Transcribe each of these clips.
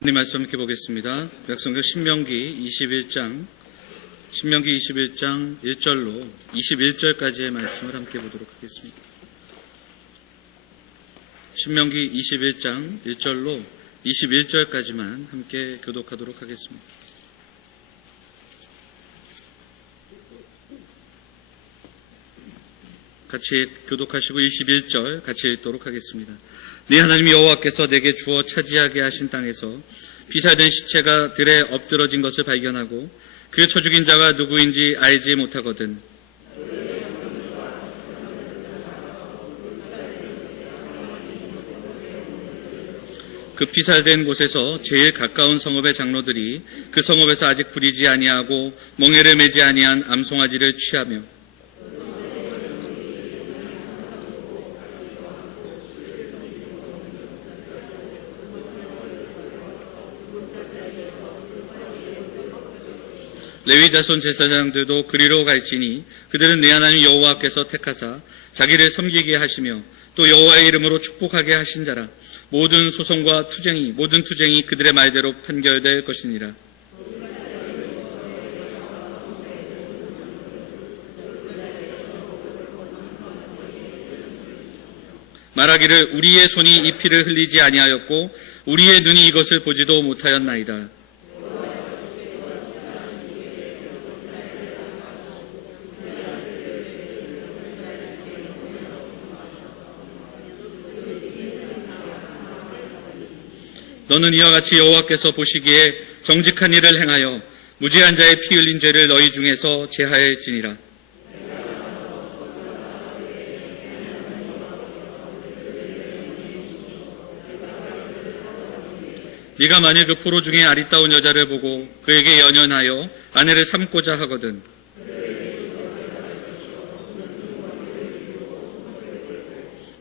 하나님 말씀 함께 보겠습니다. 구약성경 신명기 21장 1절로 21절까지의 말씀을 함께 보도록 하겠습니다. 신명기 21장 1절로 21절까지만 함께 교독하도록 하겠습니다. 같이 교독하시고 21절 같이 읽도록 하겠습니다. 네 하나님 여호와께서 내게 주어 차지하게 하신 땅에서 피살된 시체가 들에 엎드러진 것을 발견하고 그 쳐 죽인 자가 누구인지 알지 못하거든. 그 피살된 곳에서 제일 가까운 성읍의 장로들이 그 성읍에서 아직 부리지 아니하고 멍에를 매지 아니한 암송아지를 취하며 레위 자손 제사장들도 그리로 갈지니 그들은 내 하나님 여호와께서 택하사 자기를 섬기게 하시며 또 여호와의 이름으로 축복하게 하신 자라. 모든 소송과 모든 투쟁이 그들의 말대로 판결될 것이니라. 말하기를 우리의 손이 이 피를 흘리지 아니하였고 우리의 눈이 이것을 보지도 못하였나이다. 너는 이와 같이 여호와께서 보시기에 정직한 일을 행하여 무죄한 자의 피 흘린 죄를 너희 중에서 제하였지니라. 네가 만일 그 포로 중에 아리따운 여자를 보고 그에게 연연하여 아내를 삼고자 하거든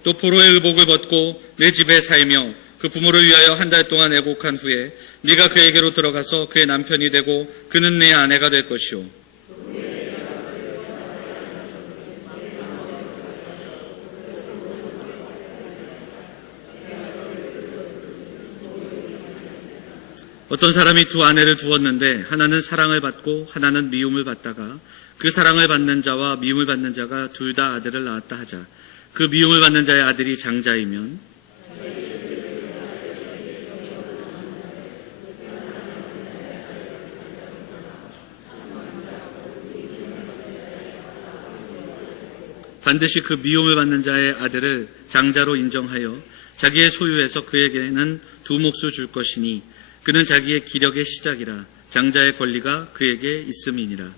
또 포로의 의복을 벗고 내 집에 살며 그 부모를 위하여 한 달 동안 애곡한 후에 네가 그에게로 들어가서 그의 남편이 되고 그는 내 아내가 될 것이오. 어떤 사람이 두 아내를 두었는데 하나는 사랑을 받고 하나는 미움을 받다가 그 사랑을 받는 자와 미움을 받는 자가 둘 다 아들을 낳았다 하자. 그 미움을 받는 자의 아들이 장자이면 반드시 그 미움을 받는 자의 아들을 장자로 인정하여 자기의 소유에서 그에게는 두 몫을 줄 것이니 그는 자기의 기력의 시작이라. 장자의 권리가 그에게 있음이니라.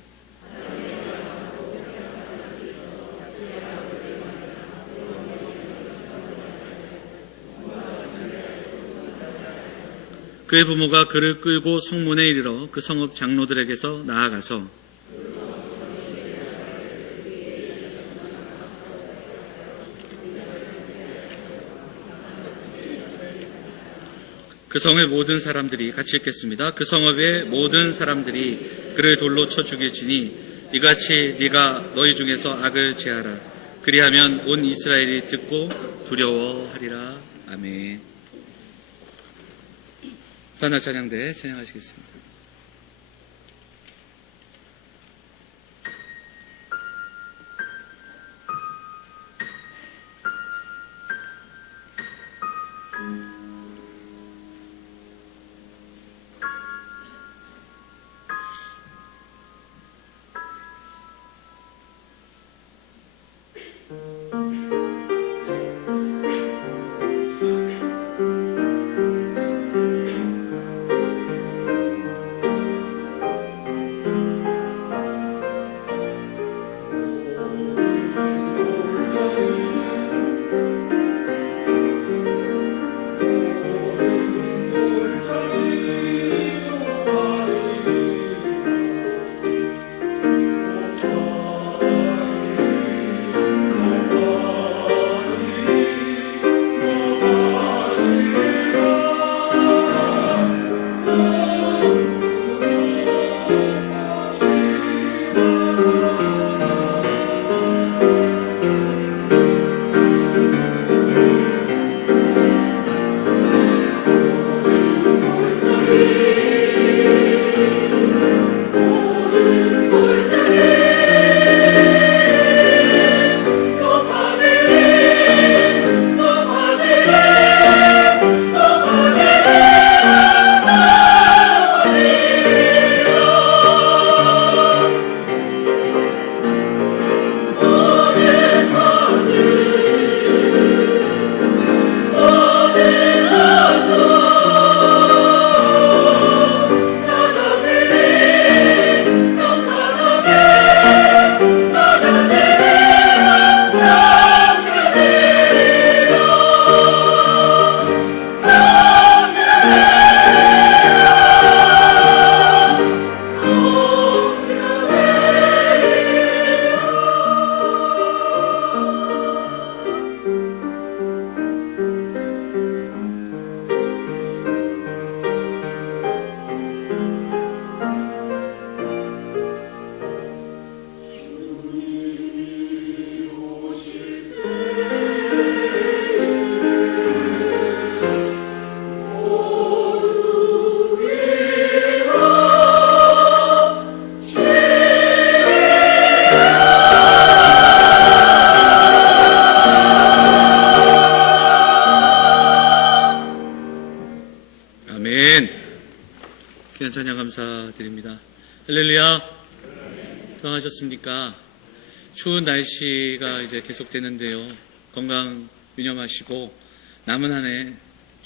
그의 부모가 그를 끌고 성문에 이르러 그 성읍 장로들에게서 나아가서 그 성의 모든 사람들이 같이 읽겠습니다. 그 성읍의 모든 사람들이 그를 돌로 쳐 죽일지니 이같이 네가 너희 중에서 악을 제하라. 그리하면 온 이스라엘이 듣고 두려워하리라. 아멘. 단나 찬양대 찬양하시겠습니다. 아멘. 귀한 찬양 감사드립니다. 할렐루야. 평안하셨습니까? 추운 날씨가 이제 계속되는데요. 건강 유념하시고 남은 한 해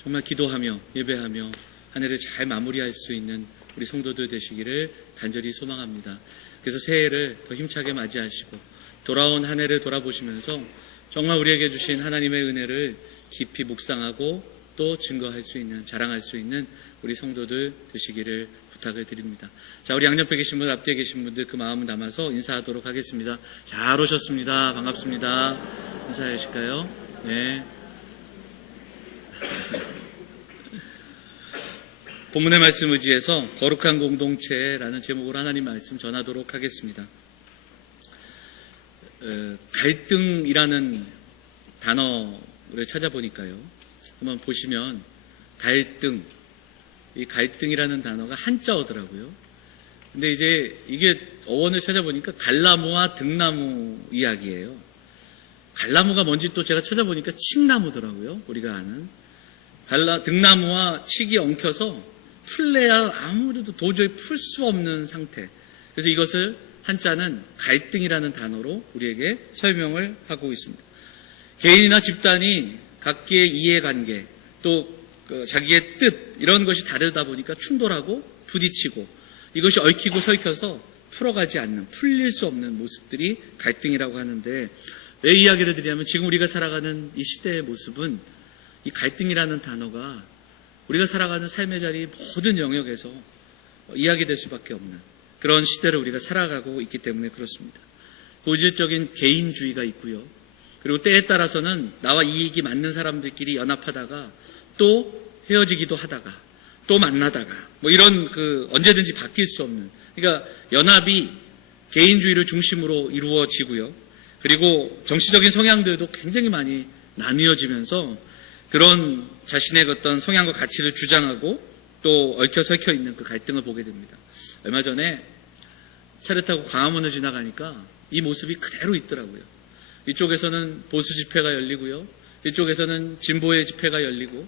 정말 기도하며 예배하며 한 해를 잘 마무리할 수 있는 우리 성도들 되시기를 간절히 소망합니다. 그래서 새해를 더 힘차게 맞이하시고 돌아온 한 해를 돌아보시면서 정말 우리에게 주신 하나님의 은혜를 깊이 묵상하고 또 증거할 수 있는, 자랑할 수 있는 우리 성도들 되시기를 부탁을 드립니다. 자, 우리 양옆에 계신 분들, 앞뒤에 계신 분들 그 마음을 담아서 인사하도록 하겠습니다. 잘 오셨습니다. 반갑습니다. 인사하실까요? 네. 본문의 말씀 의지해서 거룩한 공동체라는 제목으로 하나님 말씀 전하도록 하겠습니다. 갈등이라는 단어를 찾아보니까요. 한번 보시면 갈등, 이 갈등이라는 단어가 한자어더라고요. 근데 이제 이게 어원을 찾아보니까 갈나무와 등나무 이야기예요. 갈나무가 뭔지 또 제가 찾아보니까 칡나무더라고요. 우리가 아는. 등나무와 칡이 엉켜서 풀래야 아무래도 도저히 풀 수 없는 상태. 그래서 이것을 한자는 갈등이라는 단어로 우리에게 설명을 하고 있습니다. 개인이나 집단이 각기의 이해관계, 또 자기의 뜻 이런 것이 다르다 보니까 충돌하고 부딪히고 이것이 얽히고 설켜서 풀어가지 않는, 풀릴 수 없는 모습들이 갈등이라고 하는데, 왜 이야기를 드리냐면 지금 우리가 살아가는 이 시대의 모습은 이 갈등이라는 단어가 우리가 살아가는 삶의 자리 모든 영역에서 이야기될 수밖에 없는 그런 시대를 우리가 살아가고 있기 때문에 그렇습니다. 고질적인 개인주의가 있고요. 그리고 때에 따라서는 나와 이익이 맞는 사람들끼리 연합하다가 또 헤어지기도 하다가 또 만나다가 뭐 이런 언제든지 바뀔 수 없는, 그러니까 연합이 개인주의를 중심으로 이루어지고요. 그리고 정치적인 성향들도 굉장히 많이 나뉘어지면서 그런 자신의 어떤 성향과 가치를 주장하고 또 얽혀 설켜 있는 그 갈등을 보게 됩니다. 얼마 전에 차를 타고 광화문을 지나가니까 이 모습이 그대로 있더라고요. 이쪽에서는 보수 집회가 열리고요. 이쪽에서는 진보의 집회가 열리고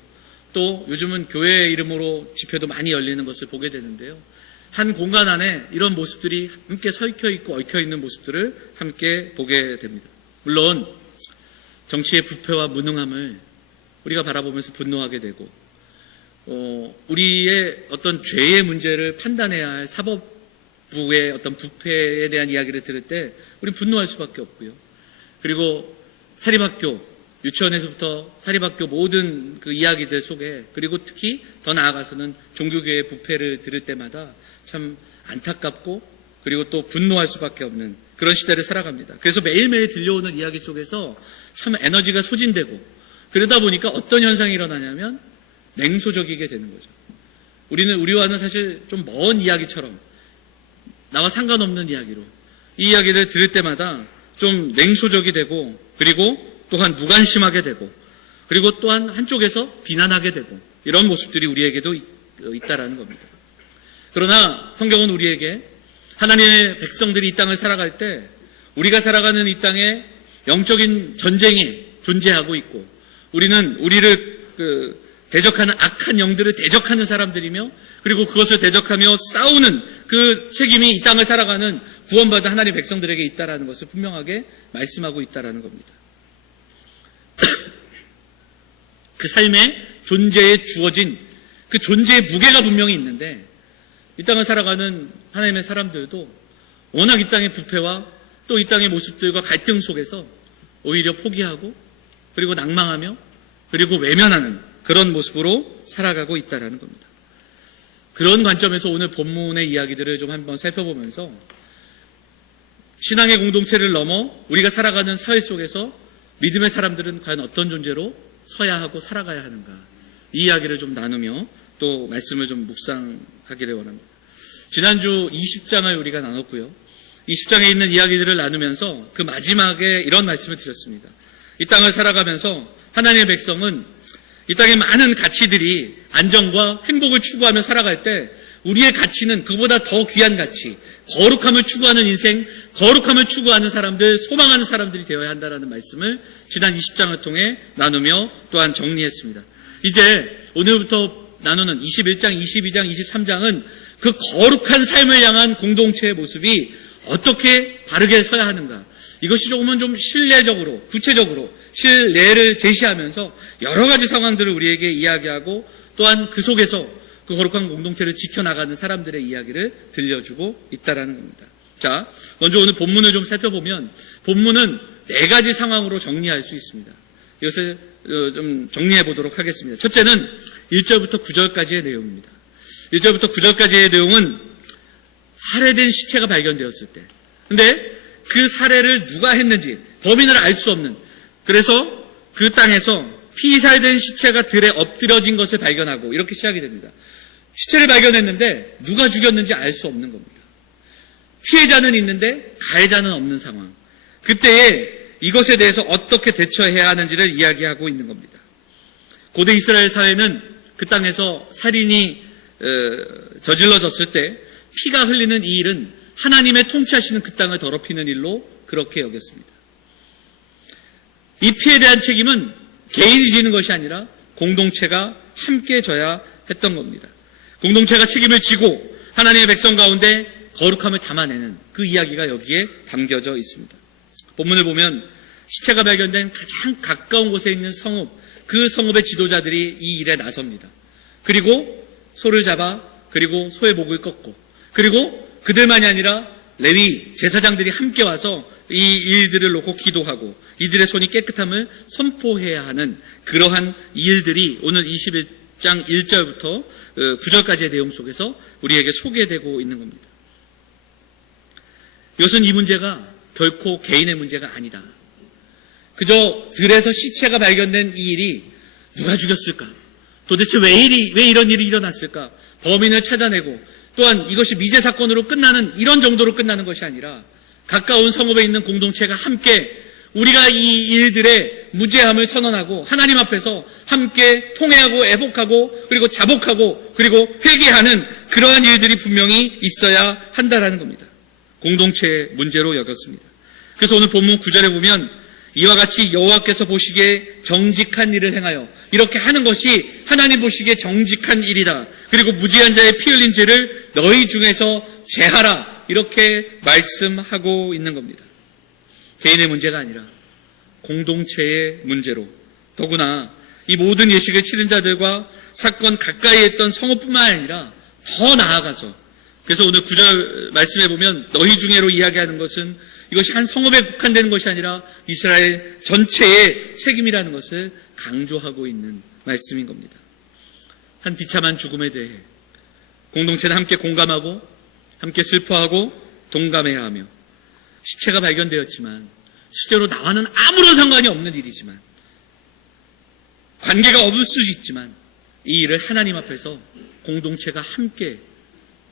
또 요즘은 교회 이름으로 집회도 많이 열리는 것을 보게 되는데요. 한 공간 안에 이런 모습들이 함께 설켜 있고 얽혀 있는 모습들을 함께 보게 됩니다. 물론 정치의 부패와 무능함을 우리가 바라보면서 분노하게 되고 우리의 어떤 죄의 문제를 판단해야 할 사법부의 어떤 부패에 대한 이야기를 들을 때 우리는 분노할 수밖에 없고요. 그리고 사립학교, 유치원에서부터 사립학교 모든 그 이야기들 속에, 그리고 특히 더 나아가서는 종교계의 부패를 들을 때마다 참 안타깝고 그리고 또 분노할 수밖에 없는 그런 시대를 살아갑니다. 그래서 매일매일 들려오는 이야기 속에서 참 에너지가 소진되고, 그러다 보니까 어떤 현상이 일어나냐면 냉소적이게 되는 거죠. 우리와는 사실 좀 먼 이야기처럼, 나와 상관없는 이야기로 이 이야기를 들을 때마다 좀 냉소적이 되고, 그리고 또한 무관심하게 되고, 그리고 또한 한쪽에서 비난하게 되고, 이런 모습들이 우리에게도 있다라는 겁니다. 그러나 성경은 우리에게 하나님의 백성들이 이 땅을 살아갈 때 우리가 살아가는 이 땅에 영적인 전쟁이 존재하고 있고, 우리는 우리를 대적하는 악한 영들을 대적하는 사람들이며, 그리고 그것을 대적하며 싸우는 그 책임이 이 땅을 살아가는 구원받은 하나님의 백성들에게 있다라는 것을 분명하게 말씀하고 있다라는 겁니다. 그 삶의 존재에 주어진 그 존재의 무게가 분명히 있는데, 이 땅을 살아가는 하나님의 사람들도 워낙 이 땅의 부패와 또 이 땅의 모습들과 갈등 속에서 오히려 포기하고 그리고 낭망하며 그리고 외면하는 그런 모습으로 살아가고 있다는 겁니다. 그런 관점에서 오늘 본문의 이야기들을 좀 한번 살펴보면서 신앙의 공동체를 넘어 우리가 살아가는 사회 속에서 믿음의 사람들은 과연 어떤 존재로 서야 하고 살아가야 하는가, 이 이야기를 좀 나누며 또 말씀을 좀 묵상하기를 원합니다. 지난주 20장을 우리가 나눴고요. 20장에 있는 이야기들을 나누면서 그 마지막에 이런 말씀을 드렸습니다. 이 땅을 살아가면서 하나님의 백성은 이 땅의 많은 가치들이 안정과 행복을 추구하며 살아갈 때 우리의 가치는 그보다 더 귀한 가치, 거룩함을 추구하는 인생, 거룩함을 추구하는 사람들, 소망하는 사람들이 되어야 한다는 말씀을 지난 20장을 통해 나누며 또한 정리했습니다. 이제 오늘부터 나누는 21장, 22장, 23장은 그 거룩한 삶을 향한 공동체의 모습이 어떻게 바르게 서야 하는가. 이것이 조금은 좀 신뢰적으로, 구체적으로 실례를 제시하면서 여러 가지 상황들을 우리에게 이야기하고 또한 그 속에서 그 거룩한 공동체를 지켜나가는 사람들의 이야기를 들려주고 있다는 겁니다. 자, 먼저 오늘 본문을 좀 살펴보면 본문은 4가지 상황으로 정리할 수 있습니다. 이것을 좀 정리해 보도록 하겠습니다. 첫째는 1절부터 9절까지의 내용입니다. 1절부터 9절까지의 내용은 살해된 시체가 발견되었을 때, 근데 그 살해를 누가 했는지 범인을 알 수 없는, 그래서 그 땅에서 피살된 시체가 들에 엎드려진 것을 발견하고 이렇게 시작이 됩니다. 시체를 발견했는데 누가 죽였는지 알 수 없는 겁니다. 피해자는 있는데 가해자는 없는 상황. 그때에 이것에 대해서 어떻게 대처해야 하는지를 이야기하고 있는 겁니다. 고대 이스라엘 사회는 그 땅에서 살인이 저질러졌을 때 피가 흘리는 이 일은 하나님의 통치하시는 그 땅을 더럽히는 일로 그렇게 여겼습니다. 이 피해에 대한 책임은 개인이 지는 것이 아니라 공동체가 함께 져야 했던 겁니다. 공동체가 책임을 지고 하나님의 백성 가운데 거룩함을 담아내는 그 이야기가 여기에 담겨져 있습니다. 본문을 보면 시체가 발견된 가장 가까운 곳에 있는 성읍, 그 성읍의 지도자들이 이 일에 나섭니다. 그리고 소를 잡아 그리고 소의 목을 꺾고, 그리고 그들만이 아니라 레위 제사장들이 함께 와서 이 일들을 놓고 기도하고 이들의 손이 깨끗함을 선포해야 하는 그러한 일들이 오늘 21장 1절부터 9절까지의 내용 속에서 우리에게 소개되고 있는 겁니다. 이것은 이 문제가 결코 개인의 문제가 아니다. 그저 들에서 시체가 발견된 이 일이 누가 죽였을까? 도대체 왜 이런 일이 일어났을까? 범인을 찾아내고 또한 이것이 미제 사건으로 끝나는, 이런 정도로 끝나는 것이 아니라 가까운 성읍에 있는 공동체가 함께 우리가 이 일들의 무죄함을 선언하고 하나님 앞에서 함께 통회하고 애복하고 그리고 자복하고 그리고 회개하는 그러한 일들이 분명히 있어야 한다라는 겁니다. 공동체의 문제로 여겼습니다. 그래서 오늘 본문 9절에 보면 이와 같이 여호와께서 보시기에 정직한 일을 행하여, 이렇게 하는 것이 하나님 보시기에 정직한 일이다. 그리고 무지한 자의 피 흘린 죄를 너희 중에서 제하라. 이렇게 말씀하고 있는 겁니다. 개인의 문제가 아니라 공동체의 문제로, 더구나 이 모든 예식을 치른 자들과 사건 가까이에 있던 성읍뿐만 아니라 더 나아가서, 그래서 오늘 9절 말씀해 보면 너희 중에로 이야기하는 것은 이것이 한 성읍에 국한되는 것이 아니라 이스라엘 전체의 책임이라는 것을 강조하고 있는 말씀인 겁니다. 한 비참한 죽음에 대해 공동체는 함께 공감하고 함께 슬퍼하고 동감해야 하며, 시체가 발견되었지만 실제로 나와는 아무런 상관이 없는 일이지만, 관계가 없을 수 있지만 이 일을 하나님 앞에서 공동체가 함께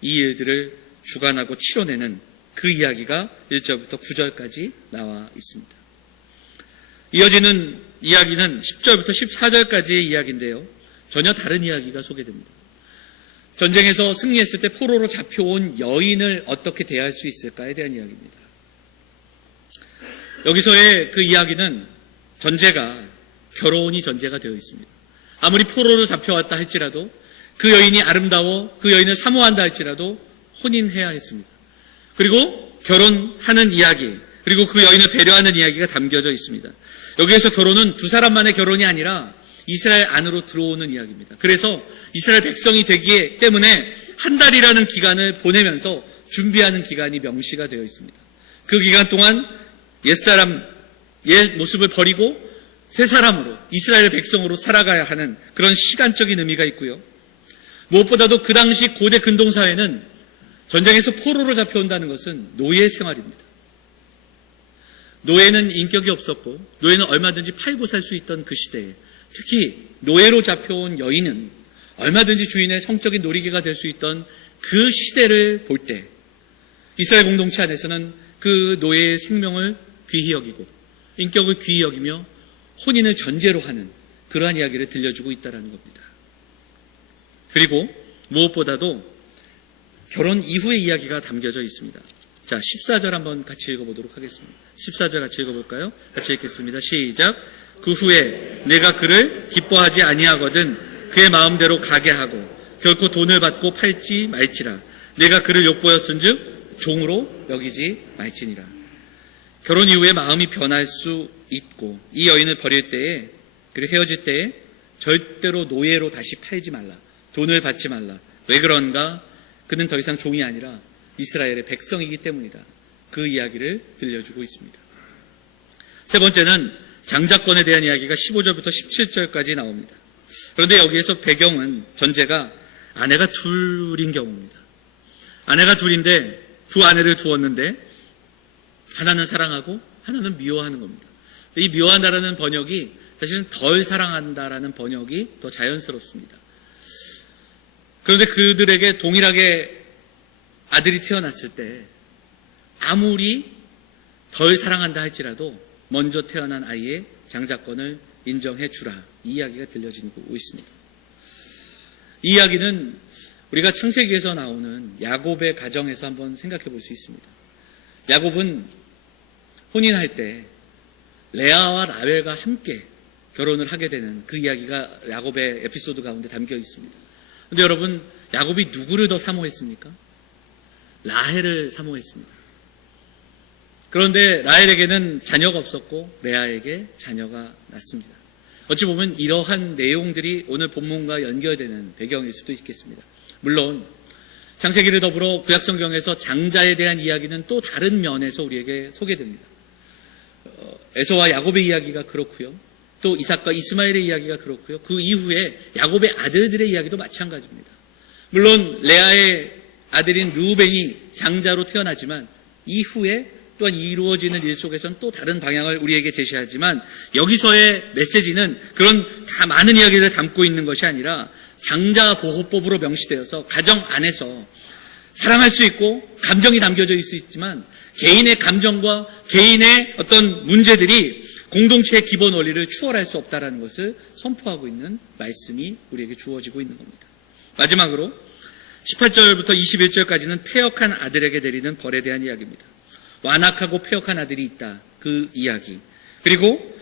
이 일들을 주관하고 치러내는 그 이야기가 1절부터 9절까지 나와 있습니다. 이어지는 이야기는 10절부터 14절까지의 이야기인데요, 전혀 다른 이야기가 소개됩니다. 전쟁에서 승리했을 때 포로로 잡혀온 여인을 어떻게 대할 수 있을까에 대한 이야기입니다. 여기서의 그 이야기는 전제가, 결혼이 전제가 되어 있습니다. 아무리 포로로 잡혀왔다 할지라도, 그 여인이 아름다워 그 여인을 사모한다 할지라도 혼인해야 했습니다. 그리고 결혼하는 이야기, 그리고 그 여인을 배려하는 이야기가 담겨져 있습니다. 여기에서 결혼은 두 사람만의 결혼이 아니라 이스라엘 안으로 들어오는 이야기입니다. 그래서 이스라엘 백성이 되기 때문에 한 달이라는 기간을 보내면서 준비하는 기간이 명시가 되어 있습니다. 그 기간 동안 옛사람, 옛 모습을 버리고 새 사람으로, 이스라엘 백성으로 살아가야 하는 그런 시간적인 의미가 있고요. 무엇보다도 그 당시 고대 근동사회는 전쟁에서 포로로 잡혀온다는 것은 노예 생활입니다. 노예는 인격이 없었고 노예는 얼마든지 팔고 살 수 있던 그 시대에, 특히 노예로 잡혀온 여인은 얼마든지 주인의 성적인 놀이개가 될 수 있던 그 시대를 볼 때 이스라엘 공동체 안에서는 그 노예의 생명을 귀히 여기고 인격을 귀히 여기며 혼인을 전제로 하는 그러한 이야기를 들려주고 있다는 겁니다. 그리고 무엇보다도 결혼 이후의 이야기가 담겨져 있습니다. 자, 14절 한번 같이 읽어보도록 하겠습니다. 14절 같이 읽어볼까요? 같이 읽겠습니다. 시작. 그 후에 내가 그를 기뻐하지 아니하거든 그의 마음대로 가게 하고 결코 돈을 받고 팔지 말지라. 내가 그를 욕보였은즉 종으로 여기지 말지니라. 결혼 이후에 마음이 변할 수 있고 이 여인을 버릴 때에 그리고 헤어질 때에 절대로 노예로 다시 팔지 말라. 돈을 받지 말라. 왜 그런가? 그는 더 이상 종이 아니라 이스라엘의 백성이기 때문이다. 그 이야기를 들려주고 있습니다. 세 번째는 장자권에 대한 이야기가 15절부터 17절까지 나옵니다. 그런데 여기에서 배경은 전제가 아내가 둘인 경우입니다. 아내가 둘인데 두 아내를 두었는데 하나는 사랑하고 하나는 미워하는 겁니다. 이 미워한다라는 번역이 사실은 덜 사랑한다라는 번역이 더 자연스럽습니다. 그런데 그들에게 동일하게 아들이 태어났을 때 아무리 덜 사랑한다 할지라도 먼저 태어난 아이의 장자권을 인정해 주라. 이 이야기가 들려지고 있습니다. 이 이야기는 우리가 창세기에서 나오는 야곱의 가정에서 한번 생각해 볼 수 있습니다. 야곱은 혼인할 때 레아와 라헬과 함께 결혼을 하게 되는 그 이야기가 야곱의 에피소드 가운데 담겨 있습니다. 그런데 여러분, 야곱이 누구를 더 사모했습니까? 라헬을 사모했습니다. 그런데 라헬에게는 자녀가 없었고 레아에게 자녀가 났습니다. 어찌 보면 이러한 내용들이 오늘 본문과 연결되는 배경일 수도 있겠습니다. 물론 창세기를 더불어 구약성경에서 장자에 대한 이야기는 또 다른 면에서 우리에게 소개됩니다. 에서와 야곱의 이야기가 그렇고요. 또 이삭과 이스마엘의 이야기가 그렇고요. 그 이후에 야곱의 아들들의 이야기도 마찬가지입니다. 물론 레아의 아들인 르우벤이 장자로 태어나지만 이후에 또한 이루어지는 일 속에서는 또 다른 방향을 우리에게 제시하지만 여기서의 메시지는 그런 다 많은 이야기를 담고 있는 것이 아니라 장자보호법으로 명시되어서 가정 안에서 사랑할 수 있고 감정이 담겨져 있을 수 있지만 개인의 감정과 개인의 어떤 문제들이 공동체의 기본 원리를 추월할 수 없다는 것을 선포하고 있는 말씀이 우리에게 주어지고 있는 겁니다. 마지막으로 18절부터 21절까지는 패역한 아들에게 내리는 벌에 대한 이야기입니다. 완악하고 패역한 아들이 있다. 그 이야기. 그리고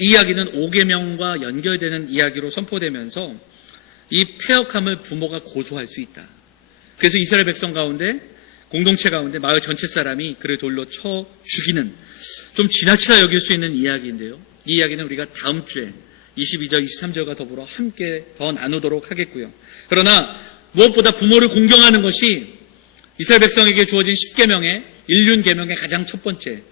이 이야기는 5계명과 연결되는 이야기로 선포되면서 이 패역함을 부모가 고소할 수 있다. 그래서 이스라엘 백성 가운데 공동체 가운데 마을 전체 사람이 그를 돌로 쳐 죽이는 좀 지나치다 여길 수 있는 이야기인데요. 이 이야기는 우리가 다음 주에 22절, 23절과 더불어 함께 더 나누도록 하겠고요. 그러나 무엇보다 부모를 공경하는 것이 이스라엘 백성에게 주어진 10계명의 일륜계명의 가장 첫 번째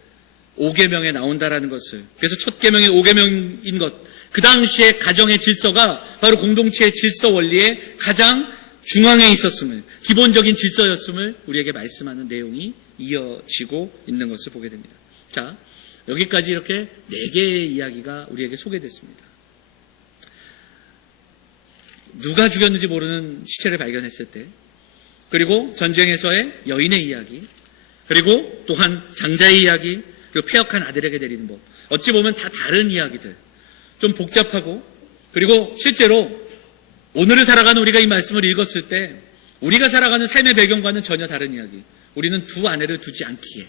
5계명에 나온다라는 것을, 그래서 첫 계명이 5계명인 것, 그 당시에 가정의 질서가 바로 공동체의 질서 원리의 가장 중앙에 있었음을, 기본적인 질서였음을 우리에게 말씀하는 내용이 이어지고 있는 것을 보게 됩니다. 자, 여기까지 이렇게 4개의 이야기가 우리에게 소개됐습니다. 누가 죽였는지 모르는 시체를 발견했을 때, 그리고 전쟁에서의 여인의 이야기, 그리고 또한 장자의 이야기, 그리고 패역한 아들에게 내리는 법. 어찌 보면 다 다른 이야기들, 좀 복잡하고, 그리고 실제로 오늘을 살아가는 우리가 이 말씀을 읽었을 때 우리가 살아가는 삶의 배경과는 전혀 다른 이야기, 우리는 두 아내를 두지 않기에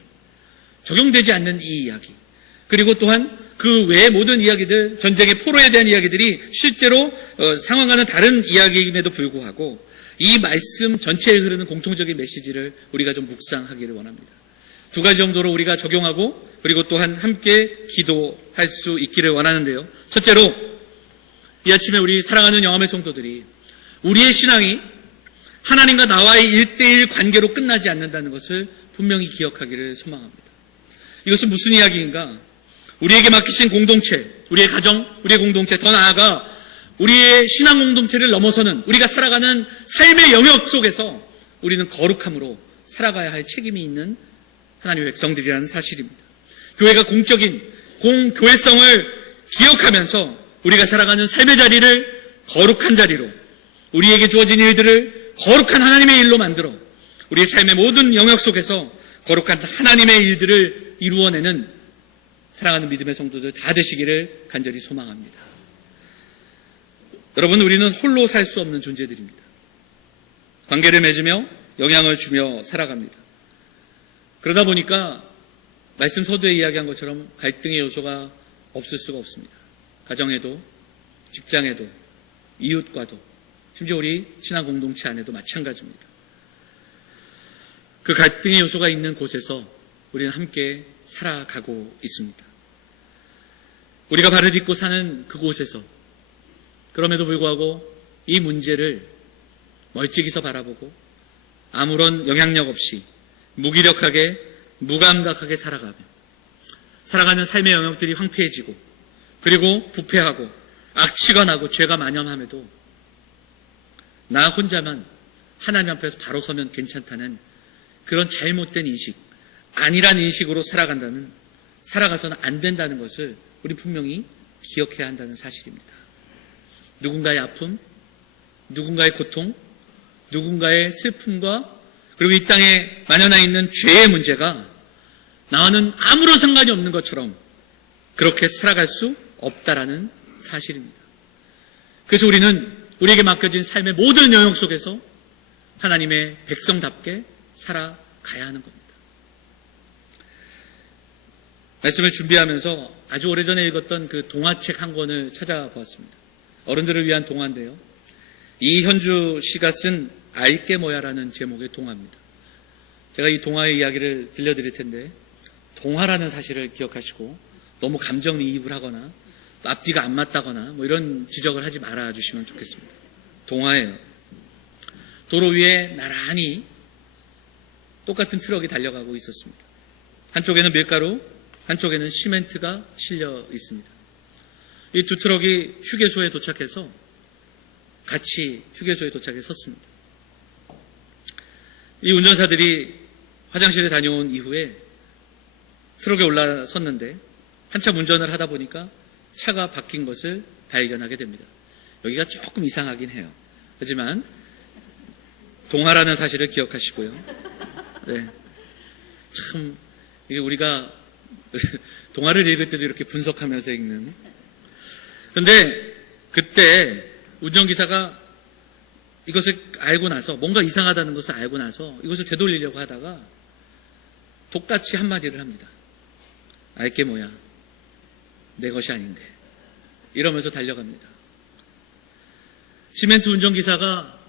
적용되지 않는 이 이야기, 그리고 또한 그 외의 모든 이야기들, 전쟁의 포로에 대한 이야기들이 실제로 상황과는 다른 이야기임에도 불구하고 이 말씀 전체에 흐르는 공통적인 메시지를 우리가 좀 묵상하기를 원합니다. 2가지 정도로 우리가 적용하고 그리고 또한 함께 기도할 수 있기를 원하는데요. 첫째로 이 아침에 우리 사랑하는 영암의 성도들이 우리의 신앙이 하나님과 나와의 1대1 관계로 끝나지 않는다는 것을 분명히 기억하기를 소망합니다. 이것은 무슨 이야기인가? 우리에게 맡기신 공동체, 우리의 가정, 우리의 공동체, 더 나아가 우리의 신앙 공동체를 넘어서는 우리가 살아가는 삶의 영역 속에서 우리는 거룩함으로 살아가야 할 책임이 있는 하나님의 백성들이라는 사실입니다. 교회가 공적인 공교회성을 기억하면서 우리가 살아가는 삶의 자리를 거룩한 자리로, 우리에게 주어진 일들을 거룩한 하나님의 일로 만들어 우리의 삶의 모든 영역 속에서 거룩한 하나님의 일들을 이루어내는 사랑하는 믿음의 성도들 다 되시기를 간절히 소망합니다. 여러분, 우리는 홀로 살 수 없는 존재들입니다. 관계를 맺으며 영향을 주며 살아갑니다. 그러다 보니까 말씀 서두에 이야기한 것처럼 갈등의 요소가 없을 수가 없습니다. 가정에도, 직장에도, 이웃과도, 심지어 우리 신앙 공동체 안에도 마찬가지입니다. 그 갈등의 요소가 있는 곳에서 우리는 함께 살아가고 있습니다. 우리가 발을 딛고 사는 그곳에서 그럼에도 불구하고 이 문제를 멀찍이서 바라보고 아무런 영향력 없이 무기력하게 무감각하게 살아가는 삶의 영역들이 황폐해지고 그리고 부패하고 악취가 나고 죄가 만연함에도 나 혼자만 하나님 앞에서 바로 서면 괜찮다는 그런 잘못된 인식, 아니란 인식으로 살아가서는 안 된다는 것을 우리 분명히 기억해야 한다는 사실입니다. 누군가의 아픔, 누군가의 고통, 누군가의 슬픔과 그리고 이 땅에 만연해 있는 죄의 문제가 나와는 아무런 상관이 없는 것처럼 그렇게 살아갈 수 없다라는 사실입니다. 그래서 우리는 우리에게 맡겨진 삶의 모든 영역 속에서 하나님의 백성답게 살아가야 하는 겁니다. 말씀을 준비하면서 아주 오래전에 읽었던 그 동화책 한 권을 찾아보았습니다. 어른들을 위한 동화인데요. 이현주 씨가 쓴 알게 뭐야라는 제목의 동화입니다. 제가 이 동화의 이야기를 들려드릴 텐데 동화라는 사실을 기억하시고 너무 감정이입을 하거나 또 앞뒤가 안 맞다거나 뭐 이런 지적을 하지 말아주시면 좋겠습니다. 동화예요. 도로 위에 나란히 똑같은 트럭이 달려가고 있었습니다. 한쪽에는 밀가루, 한쪽에는 시멘트가 실려 있습니다. 이 두 트럭이 휴게소에 도착해서 같이 휴게소에 도착해 섰습니다. 이 운전사들이 화장실에 다녀온 이후에 트럭에 올라섰는데 한참 운전을 하다 보니까 차가 바뀐 것을 발견하게 됩니다. 여기가 조금 이상하긴 해요. 하지만 동화라는 사실을 기억하시고요. 네. 참 이게 우리가 동화를 읽을 때도 이렇게 분석하면서 읽는. 그런데 그때 운전기사가 이것을 알고 나서 뭔가 이상하다는 것을 알고 나서 이것을 되돌리려고 하다가 똑같이 한마디를 합니다. 알게 뭐야, 내 것이 아닌데, 이러면서 달려갑니다. 시멘트 운전기사가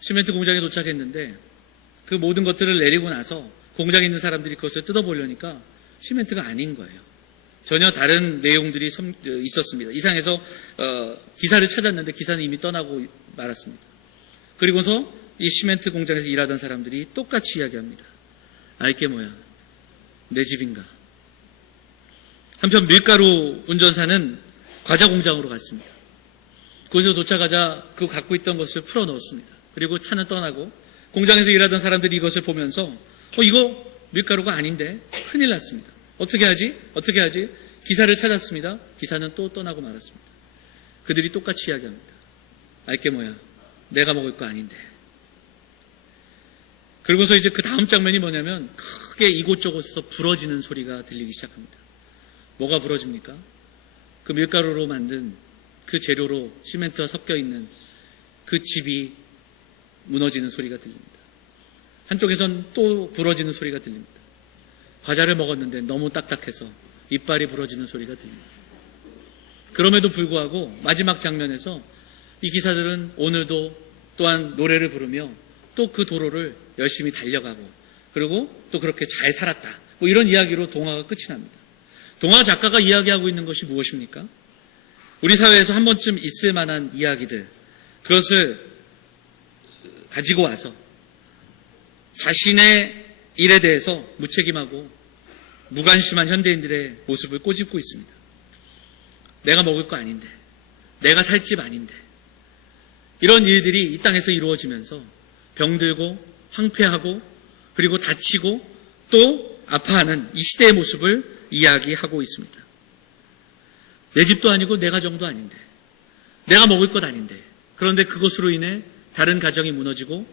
시멘트 공장에 도착했는데 그 모든 것들을 내리고 나서 공장에 있는 사람들이 그것을 뜯어보려니까 시멘트가 아닌 거예요. 전혀 다른 내용들이 있었습니다. 이상해서 기사를 찾았는데 기사는 이미 떠나고 말았습니다. 그리고서 이 시멘트 공장에서 일하던 사람들이 똑같이 이야기합니다. 알게 뭐야, 내 집인가. 한편 밀가루 운전사는 과자 공장으로 갔습니다. 거기서 도착하자 그 갖고 있던 것을 풀어 넣었습니다. 그리고 차는 떠나고 공장에서 일하던 사람들이 이것을 보면서 이거 밀가루가 아닌데 큰일 났습니다. 어떻게 하지? 기사를 찾았습니다. 기사는 또 떠나고 말았습니다. 그들이 똑같이 이야기합니다. 알게 뭐야, 내가 먹을 거 아닌데. 그리고서 이제 그 다음 장면이 뭐냐면 크게 이곳저곳에서 부러지는 소리가 들리기 시작합니다. 뭐가 부러집니까? 그 밀가루로 만든 그 재료로 시멘트와 섞여 있는 그 집이 무너지는 소리가 들립니다. 한쪽에선 또 부러지는 소리가 들립니다. 과자를 먹었는데 너무 딱딱해서 이빨이 부러지는 소리가 들립니다. 그럼에도 불구하고 마지막 장면에서 이 기사들은 오늘도 또한 노래를 부르며 또 그 도로를 열심히 달려가고 그리고 또 그렇게 잘 살았다. 뭐 이런 이야기로 동화가 끝이 납니다. 동화 작가가 이야기하고 있는 것이 무엇입니까? 우리 사회에서 한 번쯤 있을 만한 이야기들, 그것을 가지고 와서 자신의 일에 대해서 무책임하고 무관심한 현대인들의 모습을 꼬집고 있습니다. 내가 먹을 거 아닌데, 내가 살 집 아닌데, 이런 일들이 이 땅에서 이루어지면서 병들고 황폐하고 그리고 다치고 또 아파하는 이 시대의 모습을 이야기하고 있습니다. 내 집도 아니고 내 가정도 아닌데, 내가 먹을 것 아닌데, 그런데 그것으로 인해 다른 가정이 무너지고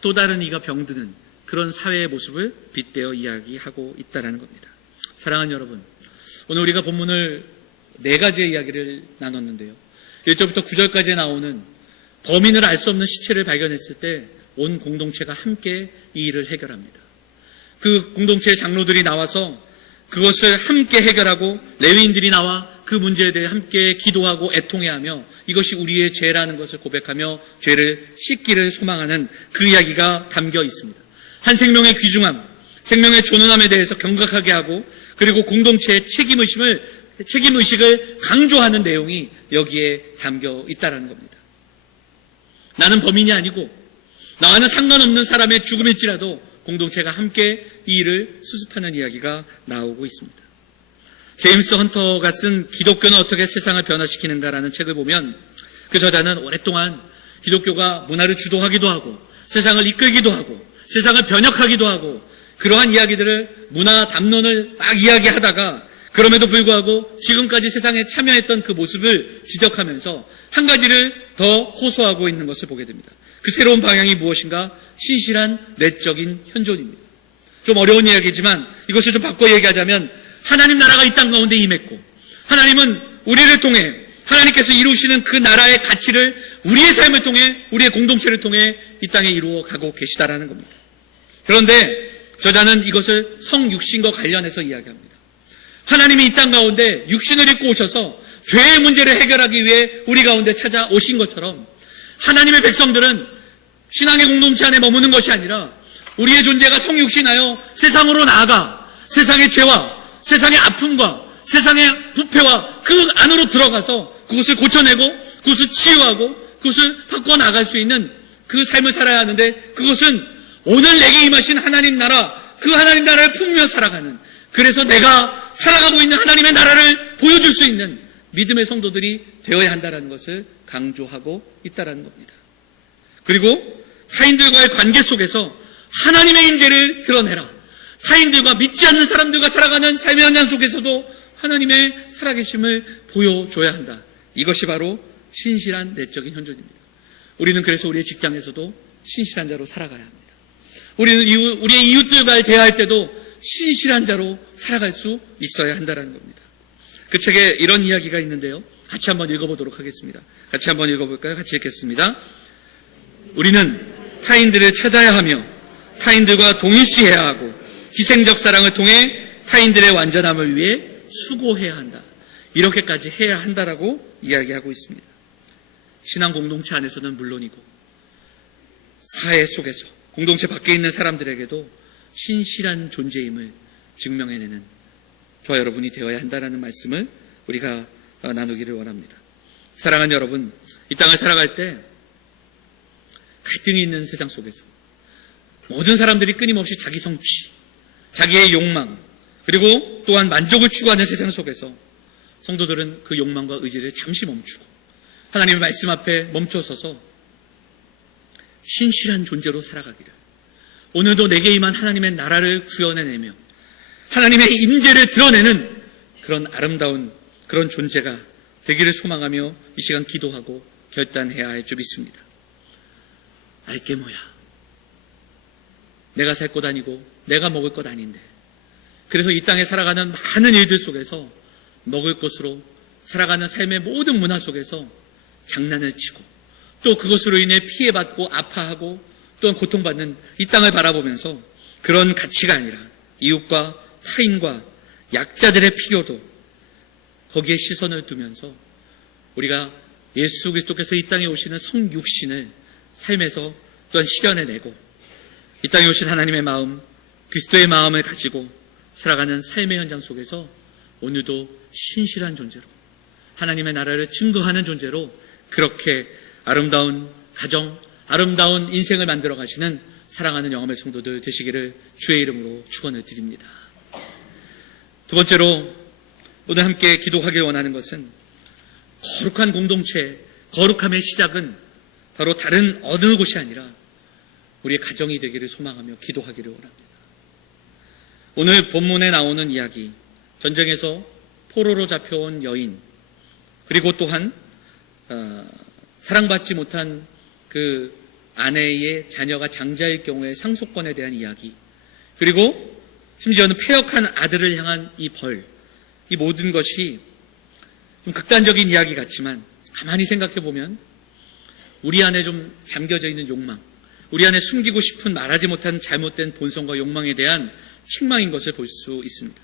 또 다른 이가 병드는 그런 사회의 모습을 빗대어 이야기하고 있다는 겁니다. 사랑하는 여러분, 오늘 우리가 본문을 4가지의 이야기를 나눴는데요. 1절부터 9절까지 나오는 범인을 알 수 없는 시체를 발견했을 때 온 공동체가 함께 이 일을 해결합니다. 그 공동체의 장로들이 나와서 그것을 함께 해결하고 레위인들이 나와 그 문제에 대해 함께 기도하고 애통해야 하며 이것이 우리의 죄라는 것을 고백하며 죄를 씻기를 소망하는 그 이야기가 담겨 있습니다. 한 생명의 귀중함, 생명의 존엄함에 대해서 경각하게 하고 그리고 공동체의 책임의식을 강조하는 내용이 여기에 담겨 있다는 겁니다. 나는 범인이 아니고 나와는 상관없는 사람의 죽음일지라도 공동체가 함께 이 일을 수습하는 이야기가 나오고 있습니다. 제임스 헌터가 쓴 기독교는 어떻게 세상을 변화시키는가라는 책을 보면 그 저자는 오랫동안 기독교가 문화를 주도하기도 하고 세상을 이끌기도 하고 세상을 변혁하기도 하고 그러한 이야기들을 문화 담론을 막 이야기하다가 그럼에도 불구하고 지금까지 세상에 참여했던 그 모습을 지적하면서 한 가지를 더 호소하고 있는 것을 보게 됩니다. 그 새로운 방향이 무엇인가? 신실한 내적인 현존입니다. 좀 어려운 이야기지만 이것을 좀 바꿔 얘기하자면 하나님 나라가 이 땅 가운데 임했고 하나님은 우리를 통해 하나님께서 이루시는 그 나라의 가치를 우리의 삶을 통해 우리의 공동체를 통해 이 땅에 이루어 가고 계시다라는 겁니다. 그런데 저자는 이것을 성육신과 관련해서 이야기합니다. 하나님이 이 땅 가운데 육신을 입고 오셔서 죄의 문제를 해결하기 위해 우리 가운데 찾아오신 것처럼 하나님의 백성들은 신앙의 공동체 안에 머무는 것이 아니라 우리의 존재가 성육신하여 세상으로 나아가 세상의 죄와 세상의 아픔과 세상의 부패와 그 안으로 들어가서 그것을 고쳐내고 그것을 치유하고 그것을 바꿔나갈 수 있는 그 삶을 살아야 하는데 그것은 오늘 내게 임하신 하나님 나라 그 하나님 나라를 품으며 살아가는 그래서 내가 살아가고 있는 하나님의 나라를 보여줄 수 있는 믿음의 성도들이 되어야 한다는 것을 강조하고 있다는 겁니다. 그리고 타인들과의 관계 속에서 하나님의 임재를 드러내라. 타인들과 믿지 않는 사람들과 살아가는 삶의 현장 속에서도 하나님의 살아계심을 보여줘야 한다. 이것이 바로 신실한 내적인 현존입니다. 우리는 그래서 우리의 직장에서도 신실한 자로 살아가야 합니다. 우리는 우리의 이웃들과 대화할 때도 신실한 자로 살아갈 수 있어야 한다는 겁니다. 그 책에 이런 이야기가 있는데요. 같이 한번 읽어보도록 하겠습니다. 같이 한번 읽어볼까요? 같이 읽겠습니다. 우리는 타인들을 찾아야 하며 타인들과 동일시해야 하고 희생적 사랑을 통해 타인들의 완전함을 위해 수고해야 한다. 이렇게까지 해야 한다라고 이야기하고 있습니다. 신앙 공동체 안에서는 물론이고 사회 속에서 공동체 밖에 있는 사람들에게도 신실한 존재임을 증명해내는 저와 여러분이 되어야 한다는 말씀을 우리가 나누기를 원합니다. 사랑하는 여러분, 이 땅을 살아갈 때 갈등이 있는 세상 속에서 모든 사람들이 끊임없이 자기 성취, 자기의 욕망, 그리고 또한 만족을 추구하는 세상 속에서 성도들은 그 욕망과 의지를 잠시 멈추고 하나님의 말씀 앞에 멈춰서서 신실한 존재로 살아가기를, 오늘도 내게 임한 하나님의 나라를 구현해내며 하나님의 임재를 드러내는 그런 아름다운 그런 존재가 되기를 소망하며 이 시간 기도하고 결단해야 할 줄 믿습니다. 알게 뭐야, 내가 살 것 아니고 내가 먹을 것 아닌데, 그래서 이 땅에 살아가는 많은 일들 속에서 먹을 것으로 살아가는 삶의 모든 문화 속에서 장난을 치고 또 그것으로 인해 피해받고 아파하고 또한 고통받는 이 땅을 바라보면서 그런 가치가 아니라 이웃과 타인과 약자들의 필요도 거기에 시선을 두면서 우리가 예수 그리스도께서 이 땅에 오시는 성육신을 삶에서 또한 실현해내고 이 땅에 오신 하나님의 마음, 그리스도의 마음을 가지고 살아가는 삶의 현장 속에서 오늘도 신실한 존재로 하나님의 나라를 증거하는 존재로 그렇게 아름다운 가정, 아름다운 인생을 만들어 가시는 사랑하는 영험의 성도들 되시기를 주의 이름으로 축원을 드립니다. 두 번째로 오늘 함께 기도하길 원하는 것은 거룩한 공동체, 거룩함의 시작은 바로 다른 어느 곳이 아니라 우리의 가정이 되기를 소망하며 기도하기를 원합니다. 오늘 본문에 나오는 이야기, 전쟁에서 포로로 잡혀온 여인, 그리고 또한 사랑받지 못한 그 아내의 자녀가 장자일 경우의 상속권에 대한 이야기, 그리고 심지어는 폐역한 아들을 향한 이 벌, 이 모든 것이 좀 극단적인 이야기 같지만 가만히 생각해 보면 우리 안에 좀 잠겨져 있는 욕망, 우리 안에 숨기고 싶은 말하지 못한 잘못된 본성과 욕망에 대한 책망인 것을 볼 수 있습니다.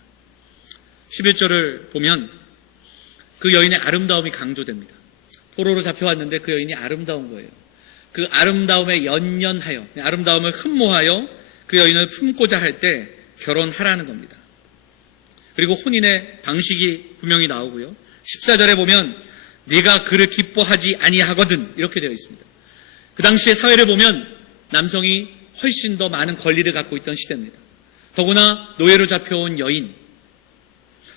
11절을 보면 그 여인의 아름다움이 강조됩니다. 포로로 잡혀왔는데 그 여인이 아름다운 거예요. 그 아름다움에 연연하여, 아름다움을 흠모하여 그 여인을 품고자 할 때 결혼하라는 겁니다. 그리고 혼인의 방식이 분명히 나오고요. 14절에 보면 네가 그를 기뻐하지 아니하거든 이렇게 되어 있습니다. 그 당시의 사회를 보면 남성이 훨씬 더 많은 권리를 갖고 있던 시대입니다. 더구나 노예로 잡혀온 여인,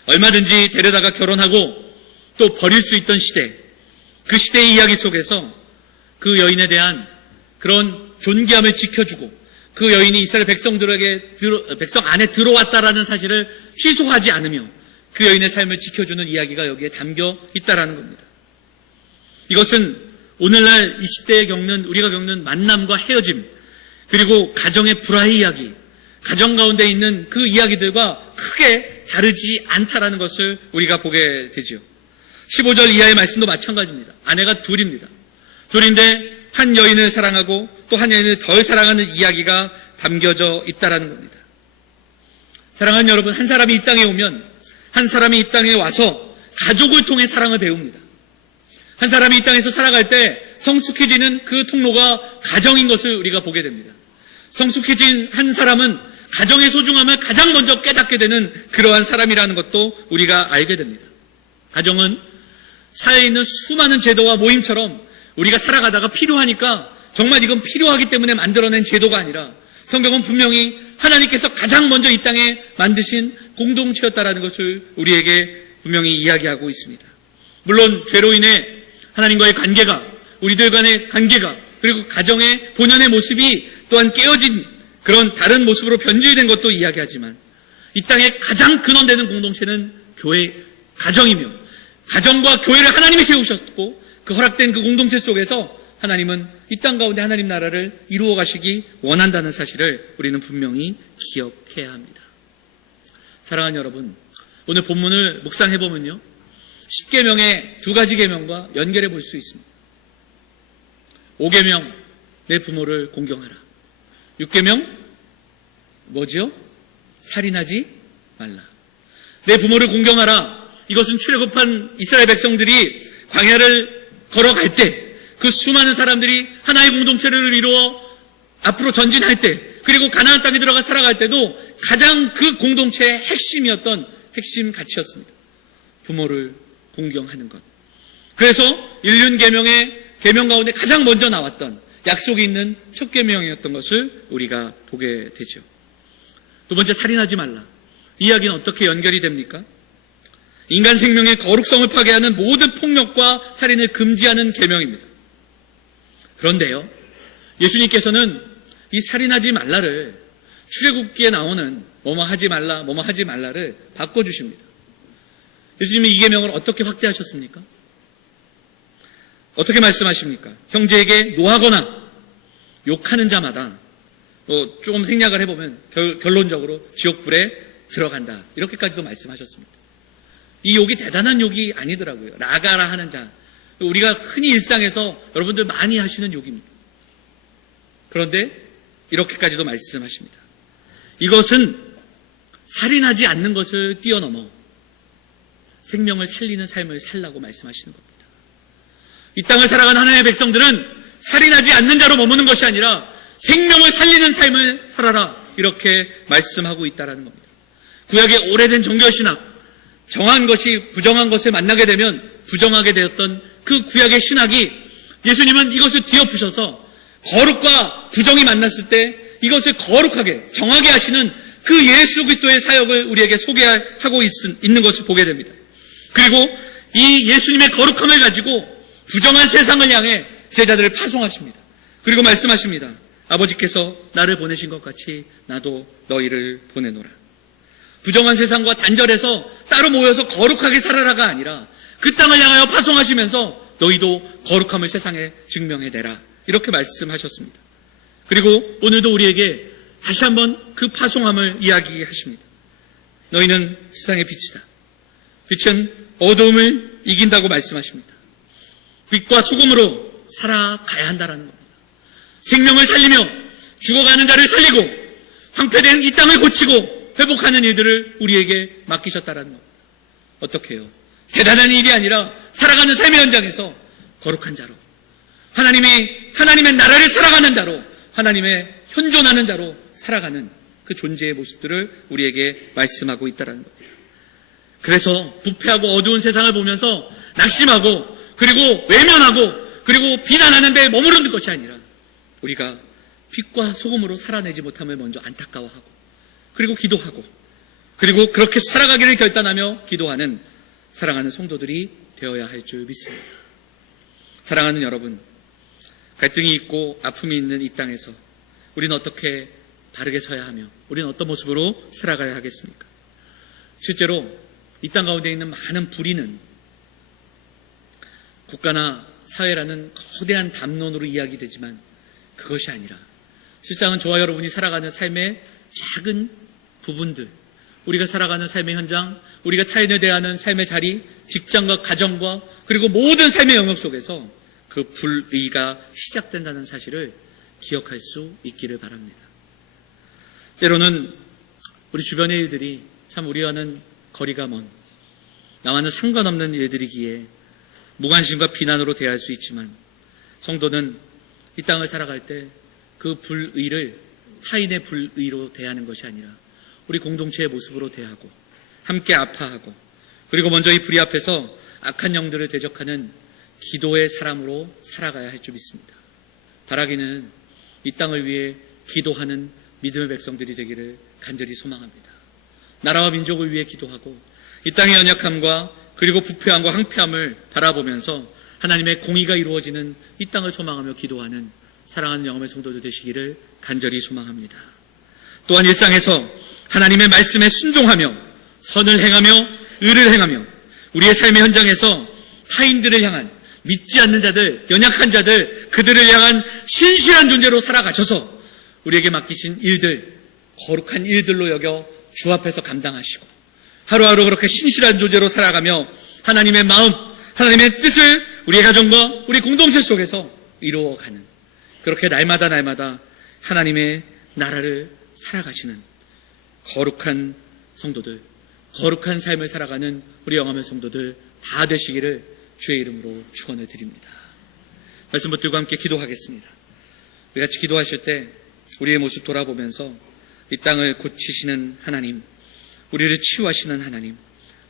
얼마든지 데려다가 결혼하고 또 버릴 수 있던 시대, 그 시대의 이야기 속에서 그 여인에 대한 그런 존귀함을 지켜주고 그 여인이 이스라엘 백성 안에 들어왔다라는 사실을 취소하지 않으며 그 여인의 삶을 지켜주는 이야기가 여기에 담겨 있다라는 겁니다. 이것은 오늘날 이 시대에 우리가 겪는 만남과 헤어짐, 그리고 가정의 불화의 이야기, 가정 가운데 있는 그 이야기들과 크게 다르지 않다라는 것을 우리가 보게 되죠. 15절 이하의 말씀도 마찬가지입니다. 아내가 둘입니다. 둘인데 한 여인을 사랑하고 또 한 여인을 덜 사랑하는 이야기가 담겨져 있다라는 겁니다. 사랑하는 여러분, 한 사람이 이 땅에 오면 한 사람이 이 땅에 와서 가족을 통해 사랑을 배웁니다. 한 사람이 이 땅에서 살아갈 때 성숙해지는 그 통로가 가정인 것을 우리가 보게 됩니다. 성숙해진 한 사람은 가정의 소중함을 가장 먼저 깨닫게 되는 그러한 사람이라는 것도 우리가 알게 됩니다. 가정은 사회에 있는 수많은 제도와 모임처럼 우리가 살아가다가 필요하니까 정말 이건 필요하기 때문에 만들어낸 제도가 아니라 성경은 분명히 하나님께서 가장 먼저 이 땅에 만드신 공동체였다라는 것을 우리에게 분명히 이야기하고 있습니다. 물론 죄로 인해 하나님과의 관계가, 우리들 간의 관계가, 그리고 가정의 본연의 모습이 또한 깨어진 그런 다른 모습으로 변질된 것도 이야기하지만 이 땅의 가장 근원되는 공동체는 교회, 가정이며 가정과 교회를 하나님이 세우셨고 그 허락된 그 공동체 속에서 하나님은 이 땅 가운데 하나님 나라를 이루어 가시기 원한다는 사실을 우리는 분명히 기억해야 합니다. 사랑하는 여러분, 오늘 본문을 묵상해 보면요, 10계명의 두 가지 계명과 연결해 볼 수 있습니다. 5계명, 내 부모를 공경하라. 6계명, 뭐지요? 살인하지 말라. 내 부모를 공경하라. 이것은 출애굽한 이스라엘 백성들이 광야를 걸어갈 때, 그 수많은 사람들이 하나의 공동체를 이루어 앞으로 전진할 때, 그리고 가나안 땅에 들어가 살아갈 때도 가장 그 공동체의 핵심이었던 핵심 가치였습니다. 부모를 공경하는 것. 그래서 일륜 계명의 계명 가운데 가장 먼저 나왔던 약속이 있는 첫 계명이었던 것을 우리가 보게 되죠. 두 번째, 살인하지 말라. 이 이야기는 어떻게 연결이 됩니까? 인간 생명의 거룩성을 파괴하는 모든 폭력과 살인을 금지하는 계명입니다. 그런데요, 예수님께서는 이 살인하지 말라를 출애굽기에 나오는 뭐뭐 하지 말라, 뭐뭐 하지 말라를 바꿔주십니다. 예수님이 이 계명을 어떻게 확대하셨습니까? 어떻게 말씀하십니까? 형제에게 노하거나 욕하는 자마다 조금 생략을 해보면 결론적으로 지옥불에 들어간다, 이렇게까지도 말씀하셨습니다. 이 욕이 대단한 욕이 아니더라고요. 라가라 하는 자, 우리가 흔히 일상에서 여러분들 많이 하시는 욕입니다. 그런데 이렇게까지도 말씀하십니다. 이것은 살인하지 않는 것을 뛰어넘어 생명을 살리는 삶을 살라고 말씀하시는 겁니다. 이 땅을 살아가는 하나님의 백성들은 살인하지 않는 자로 머무는 것이 아니라 생명을 살리는 삶을 살아라, 이렇게 말씀하고 있다는 겁니다. 구약의 오래된 종교신학, 정한 것이 부정한 것을 만나게 되면 부정하게 되었던 그 구약의 신학이 예수님은 이것을 뒤엎으셔서 거룩과 부정이 만났을 때 이것을 거룩하게 정하게 하시는 그 예수 그리스도의 사역을 우리에게 소개하고 있는 것을 보게 됩니다. 그리고 이 예수님의 거룩함을 가지고 부정한 세상을 향해 제자들을 파송하십니다. 그리고 말씀하십니다. 아버지께서 나를 보내신 것 같이 나도 너희를 보내노라. 부정한 세상과 단절해서 따로 모여서 거룩하게 살아라가 아니라 그 땅을 향하여 파송하시면서 너희도 거룩함을 세상에 증명해내라, 이렇게 말씀하셨습니다. 그리고 오늘도 우리에게 다시 한번 그 파송함을 이야기하십니다. 너희는 세상의 빛이다. 빛은 어두움을 이긴다고 말씀하십니다. 빛과 소금으로 살아가야 한다는 겁니다. 생명을 살리며 죽어가는 자를 살리고 황폐된 이 땅을 고치고 회복하는 일들을 우리에게 맡기셨다는 겁니다. 어떻게 해요? 대단한 일이 아니라 살아가는 삶의 현장에서 거룩한 자로, 하나님의 나라를 살아가는 자로, 하나님의 현존하는 자로 살아가는 그 존재의 모습들을 우리에게 말씀하고 있다는 겁니다. 그래서 부패하고 어두운 세상을 보면서 낙심하고 그리고 외면하고 그리고 비난하는 데 머무르는 것이 아니라 우리가 빛과 소금으로 살아내지 못함을 먼저 안타까워하고 그리고 기도하고 그리고 그렇게 살아가기를 결단하며 기도하는 사랑하는 성도들이 되어야 할 줄 믿습니다. 사랑하는 여러분, 갈등이 있고 아픔이 있는 이 땅에서 우리는 어떻게 바르게 서야 하며 우리는 어떤 모습으로 살아가야 하겠습니까? 실제로 이 땅 가운데 있는 많은 불의는 국가나 사회라는 거대한 담론으로 이야기되지만 그것이 아니라 실상은 저와 여러분이 살아가는 삶의 작은 부분들, 우리가 살아가는 삶의 현장, 우리가 타인을 대하는 삶의 자리, 직장과 가정과 그리고 모든 삶의 영역 속에서 그 불의가 시작된다는 사실을 기억할 수 있기를 바랍니다. 때로는 우리 주변의 일들이 참 우리와는 거리가 먼, 나와는 상관없는 일들이기에 무관심과 비난으로 대할 수 있지만 성도는 이 땅을 살아갈 때 그 불의를 타인의 불의로 대하는 것이 아니라 우리 공동체의 모습으로 대하고 함께 아파하고 그리고 먼저 이 불의 앞에서 악한 영들을 대적하는 기도의 사람으로 살아가야 할 줄 믿습니다. 바라기는 이 땅을 위해 기도하는 믿음의 백성들이 되기를 간절히 소망합니다. 나라와 민족을 위해 기도하고 이 땅의 연약함과 그리고 부패함과 황폐함을 바라보면서 하나님의 공의가 이루어지는 이 땅을 소망하며 기도하는 사랑하는 영혼의 성도들 되시기를 간절히 소망합니다. 또한 일상에서 하나님의 말씀에 순종하며 선을 행하며 의를 행하며 우리의 삶의 현장에서 타인들을 향한 믿지 않는 자들, 연약한 자들, 그들을 향한 신실한 존재로 살아가셔서 우리에게 맡기신 일들, 거룩한 일들로 여겨 주 앞에서 감당하시고 하루하루 그렇게 신실한 존재로 살아가며 하나님의 마음, 하나님의 뜻을 우리의 가정과 우리 공동체 속에서 이루어가는 그렇게 날마다 하나님의 나라를 살아가시는 거룩한 성도들, 거룩한 삶을 살아가는 우리 영화의 성도들 다 되시기를 주의 이름으로 축원을 드립니다. 말씀 붙들고 함께 기도하겠습니다. 우리 같이 기도하실 때 우리의 모습 돌아보면서 이 땅을 고치시는 하나님, 우리를 치유하시는 하나님,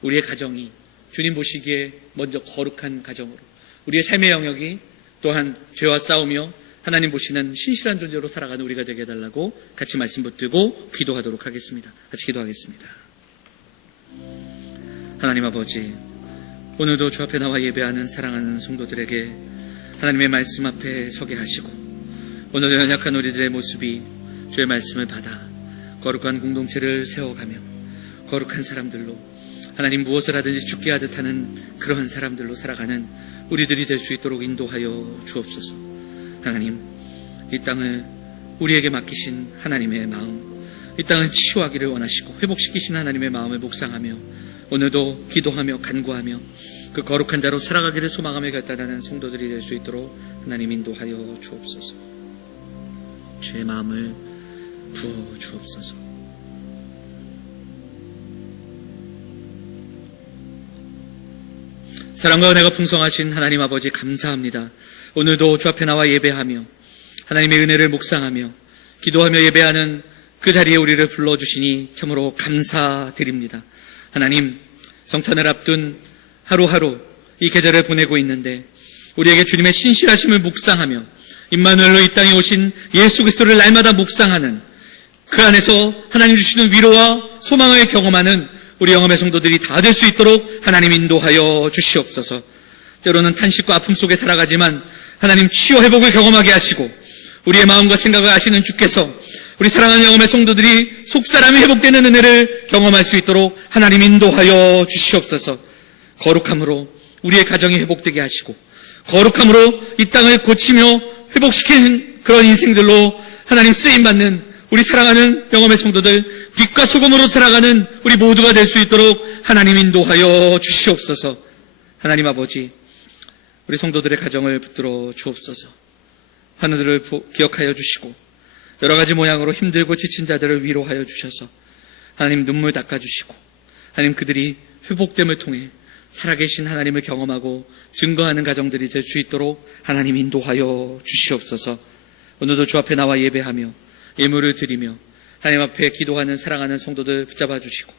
우리의 가정이 주님 보시기에 먼저 거룩한 가정으로 우리의 삶의 영역이 또한 죄와 싸우며 하나님 보시는 신실한 존재로 살아가는 우리가 되게 해달라고 같이 말씀 붙들고 기도하도록 하겠습니다. 같이 기도하겠습니다. 하나님 아버지, 오늘도 주 앞에 나와 예배하는 사랑하는 성도들에게 하나님의 말씀 앞에 서게 하시고 오늘도 연약한 우리들의 모습이 주의 말씀을 받아 거룩한 공동체를 세워가며 거룩한 사람들로 하나님 무엇을 하든지 죽게 하듯 하는 그러한 사람들로 살아가는 우리들이 될 수 있도록 인도하여 주옵소서. 하나님, 이 땅을 우리에게 맡기신 하나님의 마음, 이 땅을 치유하기를 원하시고 회복시키신 하나님의 마음을 묵상하며 오늘도 기도하며 간구하며 그 거룩한 자로 살아가기를 소망하며 결단하는 성도들이 될 수 있도록 하나님 인도하여 주옵소서. 주의 마음을 부어 주옵소서. 사랑과 은혜가 풍성하신 하나님 아버지 감사합니다. 오늘도 주 앞에 나와 예배하며 하나님의 은혜를 묵상하며 기도하며 예배하는 그 자리에 우리를 불러주시니 참으로 감사드립니다. 하나님, 성탄을 앞둔 하루하루 이 계절을 보내고 있는데 우리에게 주님의 신실하심을 묵상하며 임마누엘로 이 땅에 오신 예수 그리스도를 날마다 묵상하는 그 안에서 하나님 주시는 위로와 소망을 경험하는 우리 영험의 성도들이 다 될 수 있도록 하나님 인도하여 주시옵소서. 때로는 탄식과 아픔 속에 살아가지만 하나님 치유 회복을 경험하게 하시고 우리의 마음과 생각을 아시는 주께서 우리 사랑하는 영험의 성도들이 속사람이 회복되는 은혜를 경험할 수 있도록 하나님 인도하여 주시옵소서. 거룩함으로 우리의 가정이 회복되게 하시고 거룩함으로 이 땅을 고치며 회복시키는 그런 인생들로 하나님 쓰임받는 우리 사랑하는 영험의 성도들, 빛과 소금으로 살아가는 우리 모두가 될 수 있도록 하나님 인도하여 주시옵소서. 하나님 아버지, 우리 성도들의 가정을 붙들어 주옵소서. 하늘을 기억하여 주시고 여러 가지 모양으로 힘들고 지친 자들을 위로하여 주셔서 하나님 눈물 닦아주시고 하나님 그들이 회복됨을 통해 살아계신 하나님을 경험하고 증거하는 가정들이 될 수 있도록 하나님 인도하여 주시옵소서. 오늘도 주 앞에 나와 예배하며 예물을 드리며 하나님 앞에 기도하는 사랑하는 성도들 붙잡아 주시고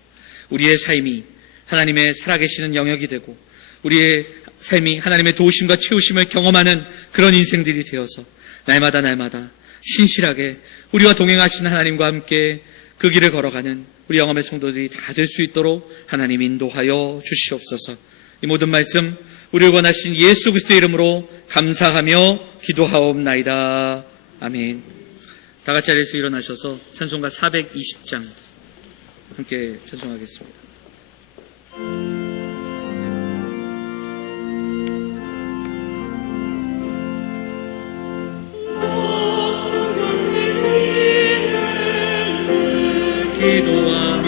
우리의 삶이 하나님의 살아계시는 영역이 되고 우리의 삶이 하나님의 도우심과 채우심을 경험하는 그런 인생들이 되어서 날마다 신실하게 우리와 동행하시는 하나님과 함께 그 길을 걸어가는 우리 영암의 성도들이 다 될 수 있도록 하나님 인도하여 주시옵소서. 이 모든 말씀 우리를 원하신 예수 그리스도의 이름으로 감사하며 기도하옵나이다. 아멘. 다 같이 자리에서 일어나셔서 찬송가 420장 함께 찬송하겠습니다. 기도하며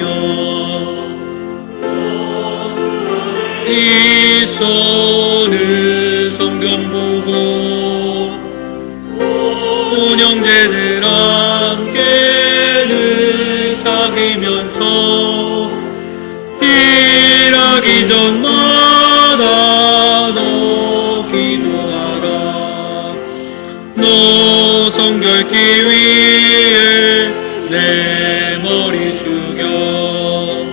이 손을 성경 보고 온 형제들 함께 늘 사귀면서 일하기 전마다 너 기도하라. 너 성결기 위해 내 머리 숙여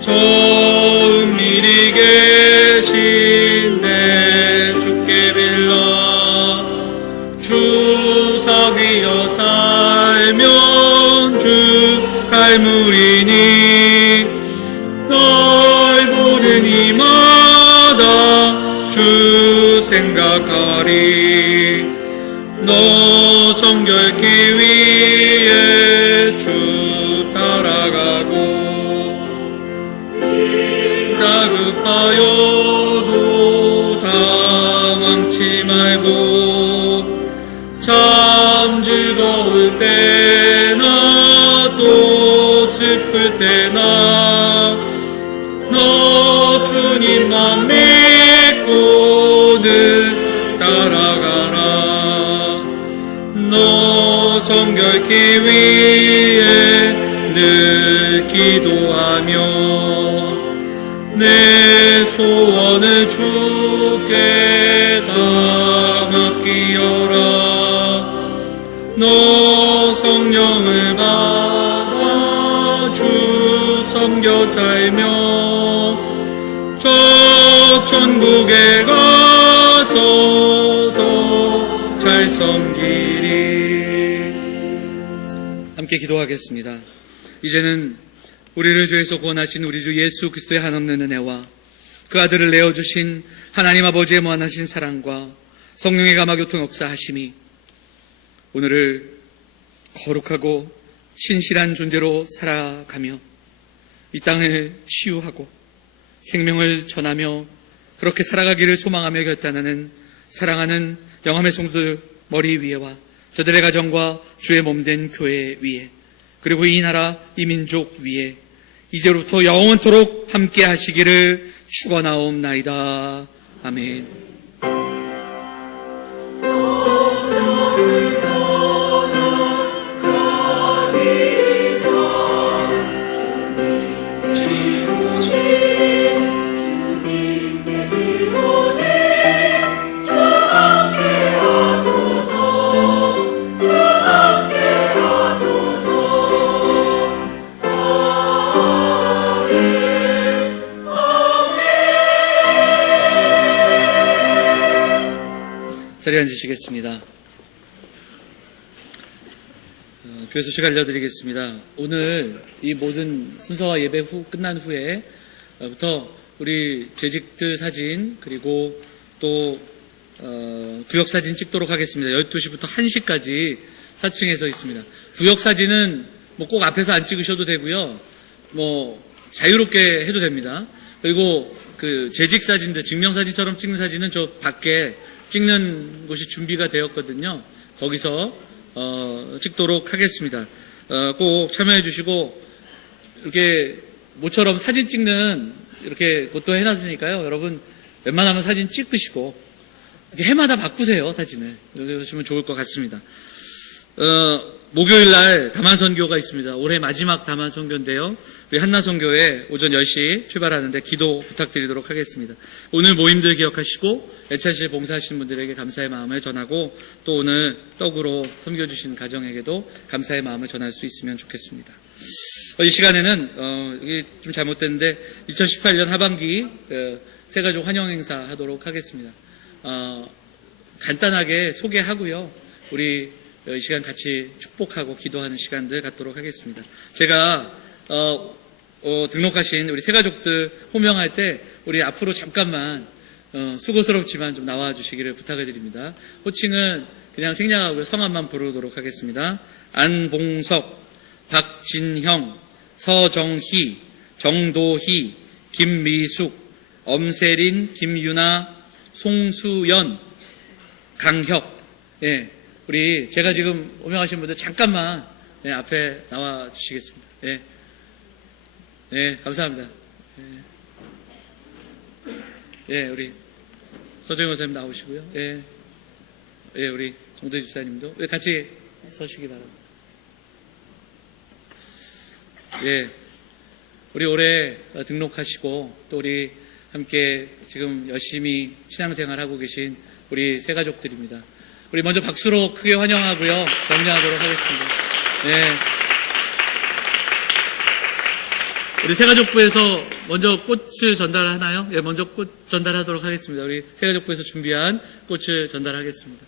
처음 미리 계신 내 주께 빌라. 주 사귀어 살면 주 갈무리니 널 보는 이마다 주 생각하리. 너 성결기 위해 주 따라가고 다급하여도 당황치 말고 참 즐거울 때나 또 슬플 때나 너 주님만 믿고 늘 따라가라. 너 성결기 위해 늘 기도하며 내 소원을 주께 다 맡기어라. 너 성령을 받아 주 섬겨 살며 저 천국에 가서 더 잘 섬기리. 함께 기도하겠습니다. 이제는 우리를 주에서 구원하신 우리 주 예수 그리스도의 한없는 은혜와 그 아들을 내어주신 하나님 아버지의 무한하신 사랑과 성령의 감화교통 역사하심이 오늘을 거룩하고 신실한 존재로 살아가며 이 땅을 치유하고 생명을 전하며 그렇게 살아가기를 소망하며 결단하는 사랑하는 영암의 성도들 머리 위에와 저들의 가정과 주의 몸된 교회 위에 그리고 이 나라 이 민족 위에 이제부터 영원토록 함께 하시기를 축원하옵나이다. 아멘. 자리에 앉으시겠습니다. 교회 소식 알려드리겠습니다. 오늘 이 모든 순서와 예배 끝난 후에부터 우리 재직들 사진 그리고 또 구역 사진 찍도록 하겠습니다. 12시부터 1시까지 4층에서 있습니다. 구역 사진은 뭐 꼭 앞에서 안 찍으셔도 되고요. 뭐 자유롭게 해도 됩니다. 그리고 그 재직 사진들, 증명사진처럼 찍는 사진은 저 밖에 찍는 곳이 준비가 되었거든요. 거기서 찍도록 하겠습니다. 꼭 참여해 주시고 이렇게 모처럼 사진 찍는 이렇게 곳도 해놨으니까요. 여러분 웬만하면 사진 찍으시고 이렇게 해마다 바꾸세요. 사진을. 이렇게 해주시면 좋을 것 같습니다. 목요일 날 담화 선교가 있습니다. 올해 마지막 담화 선교인데요. 우리 한나선교회 오전 10시 출발하는데 기도 부탁드리도록 하겠습니다. 오늘 모임들 기억하시고 애차실 봉사하시는 분들에게 감사의 마음을 전하고 또 오늘 떡으로 섬겨주신 가정에게도 감사의 마음을 전할 수 있으면 좋겠습니다. 이 시간에는 이게 좀 잘못됐는데 2018년 하반기 새가족 환영 행사 하도록 하겠습니다. 간단하게 소개하고요. 우리 이 시간 같이 축복하고 기도하는 시간들 갖도록 하겠습니다. 제가 등록하신 우리 새가족들 호명할 때 우리 앞으로 잠깐만 수고스럽지만 좀 나와주시기를 부탁을 드립니다. 호칭은 그냥 생략하고 성함만 부르도록 하겠습니다. 안봉석, 박진형, 서정희, 정도희, 김미숙, 엄세린, 김유나, 송수연, 강혁. 예, 우리 제가 지금 호명하신 분들 잠깐만 앞에 나와 주시겠습니다. 감사합니다. 우리 서정희 원사님 나오시고요. 우리 정도희 집사님도 같이 서시기 바랍니다. 우리 올해 등록하시고 또 우리 함께 지금 열심히 신앙생활 하고 계신 우리 새가족들입니다. 우리 먼저 박수로 크게 환영하고요. 격려하도록 하겠습니다. 우리 새가족부에서 먼저 꽃을 전달하나요? 먼저 꽃 전달하도록 하겠습니다. 우리 새가족부에서 준비한 꽃을 전달하겠습니다.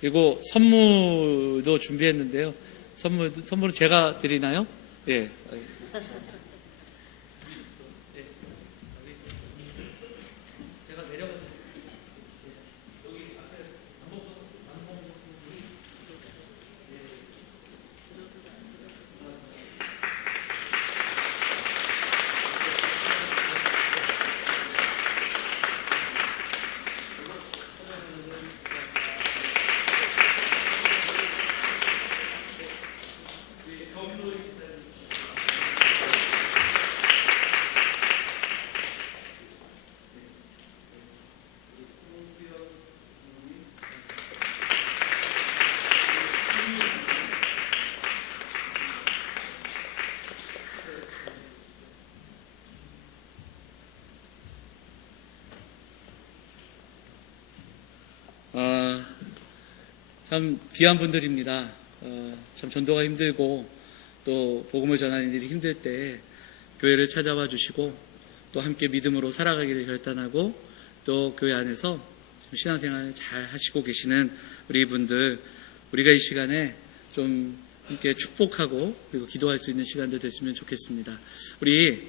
그리고 선물도 준비했는데요. 선물은 제가 드리나요? 참 귀한 분들입니다. 참 전도가 힘들고 또 복음을 전하는 일이 힘들 때 교회를 찾아와 주시고 또 함께 믿음으로 살아가기를 결단하고 또 교회 안에서 지금 신앙생활 잘 하시고 계시는 우리 분들, 우리가 이 시간에 좀 함께 축복하고 그리고 기도할 수 있는 시간들 됐으면 좋겠습니다. 우리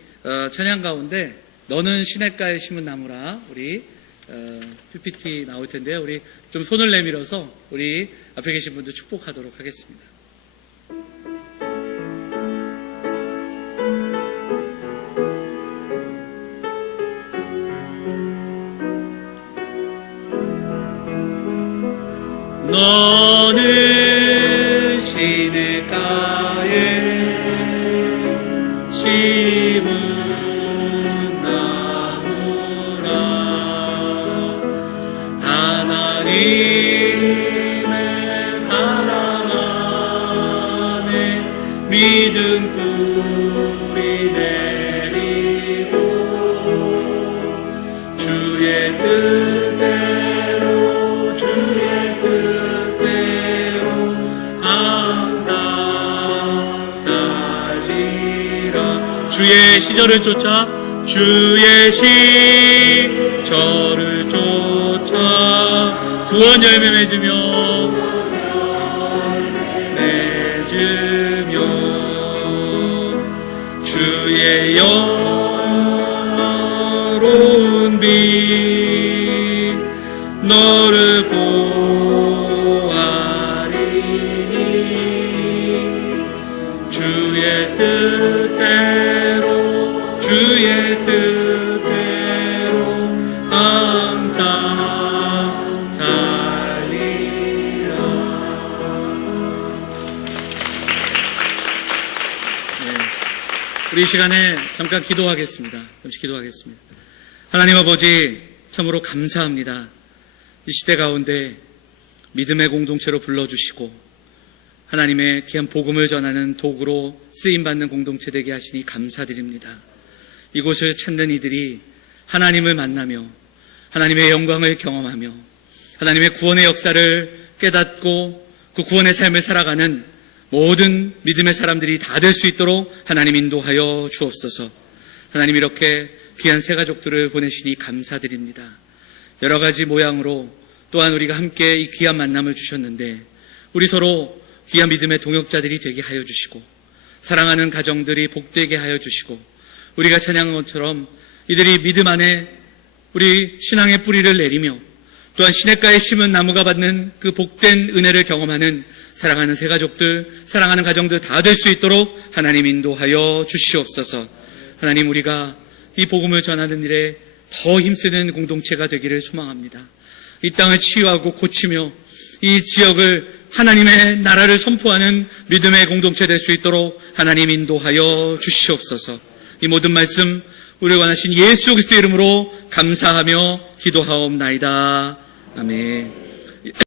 찬양 가운데 너는 시냇가에 심은 나무라 우리 PPT 나올 텐데요. 우리 좀 손을 내밀어서 우리 앞에 계신 분들 축복하도록 하겠습니다. 너는 시냇가에 심은 하나님의 사랑 안에 믿음 뿌리 내리고 주의 뜻대로 항상 살리라. 주의 시절을 쫓아 주의 시절을 쫓아 구원 열매 맺으며 주의 영화로운 빛 너를 보아리니 주의 뜻대로 항상 살리라. 우리 이 시간에 잠깐 기도하겠습니다. 잠시 기도하겠습니다. 하나님 아버지, 참으로 감사합니다. 이 시대 가운데 믿음의 공동체로 불러주시고 하나님의 귀한 복음을 전하는 도구로 쓰임받는 공동체 되게 하시니 감사드립니다. 이곳을 찾는 이들이 하나님을 만나며 하나님의 영광을 경험하며 하나님의 구원의 역사를 깨닫고 그 구원의 삶을 살아가는 모든 믿음의 사람들이 다 될 수 있도록 하나님 인도하여 주옵소서. 하나님 이렇게 귀한 새 가족들을 보내시니 감사드립니다. 여러 가지 모양으로 또한 우리가 함께 이 귀한 만남을 주셨는데 우리 서로 귀한 믿음의 동역자들이 되게 하여 주시고 사랑하는 가정들이 복되게 하여 주시고 우리가 찬양한 것처럼 이들이 믿음 안에 우리 신앙의 뿌리를 내리며 또한 시냇가에 심은 나무가 받는 그 복된 은혜를 경험하는 사랑하는 새 가족들, 사랑하는 가정들 다 될 수 있도록 하나님 인도하여 주시옵소서. 하나님 우리가 이 복음을 전하는 일에 더 힘쓰는 공동체가 되기를 소망합니다. 이 땅을 치유하고 고치며 이 지역을 하나님의 나라를 선포하는 믿음의 공동체 될 수 있도록 하나님 인도하여 주시옵소서. 이 모든 말씀 우리를 원하신 예수 그리스도의 이름으로 감사하며 기도하옵나이다. 아멘.